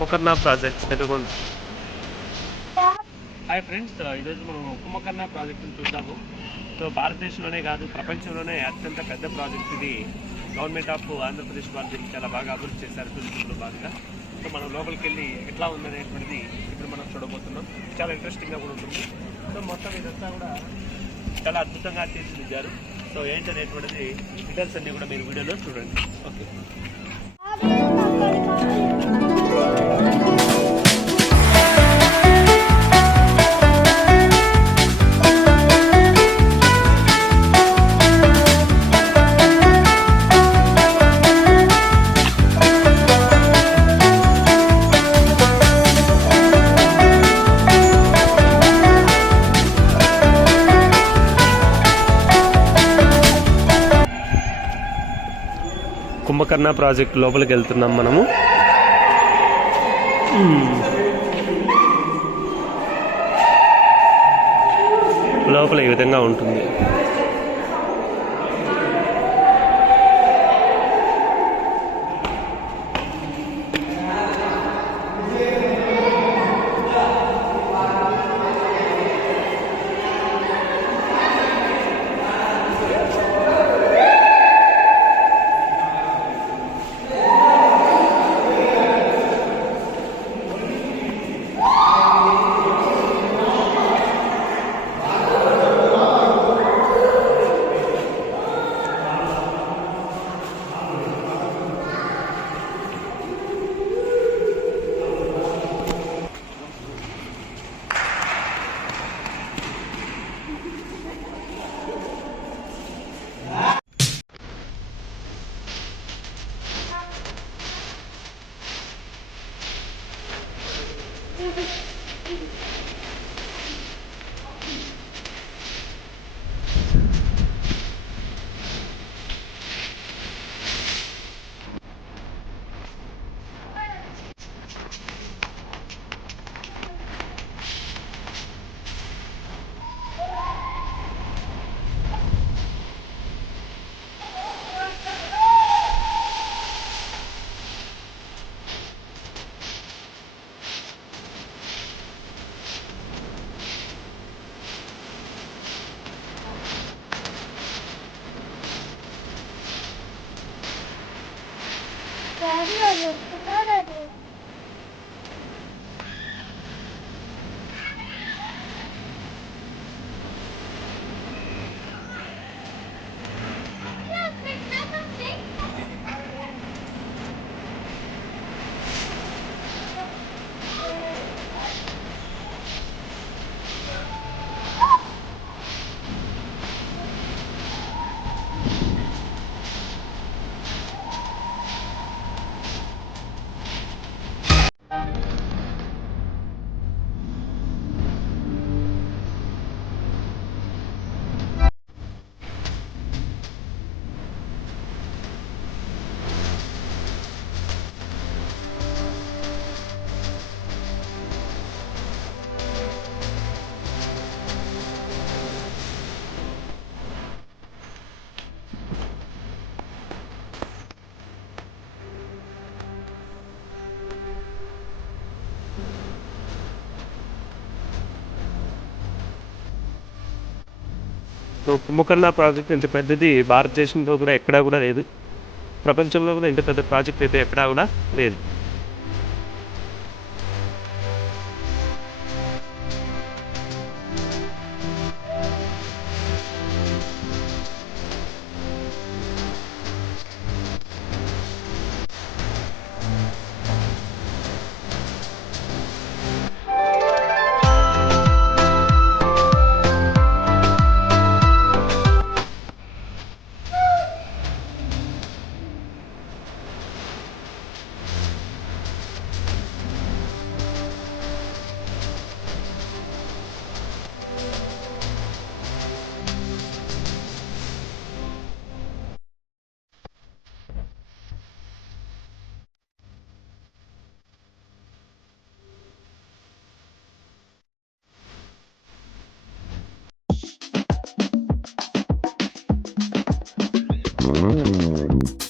Kumbhakarna project Penukonda. Hi friends, ఈరోజు మనం కుంభకర్ణ ప్రాజెక్టును చూద్దాము. సో భారతదేశంలోనే కాదు, ప్రపంచంలోనే అత్యంత పెద్ద ప్రాజెక్ట్ ఇది. గవర్నమెంట్ ఆఫ్ ఆంధ్రప్రదేశ్ వాళ్ళు దీన్ని చాలా బాగా అభివృద్ధి చేశారు టూరిజంలో భాగంగా. సో మనం లోపలికి వెళ్ళి ఎట్లా ఉందనేటువంటిది ఇప్పుడు మనం చూడబోతున్నాం. చాలా ఇంట్రెస్టింగ్గా కూడా ఉంటుంది. సో మొత్తం ఇదంతా కూడా చాలా అద్భుతంగా తీర్చిదిద్దారు. సో ఏంటనేటువంటిది డీటెయిల్స్ అన్నీ కూడా మీరు వీడియోలో చూడండి. ఓకే. కుంభకర్ణ ప్రాజెక్ట్ లోపలికి వెళ్తున్నాం మనము. లోపల ఈ విధంగా ఉంటుంది. సో కుంభకర్ణ ప్రాజెక్ట్ ఇంత పెద్దది భారతదేశంలో కూడా ఎక్కడా కూడా లేదు. ప్రపంచంలో కూడా ఇంత పెద్ద ప్రాజెక్ట్ అయితే ఎక్కడా కూడా లేదు. Mm-hmm.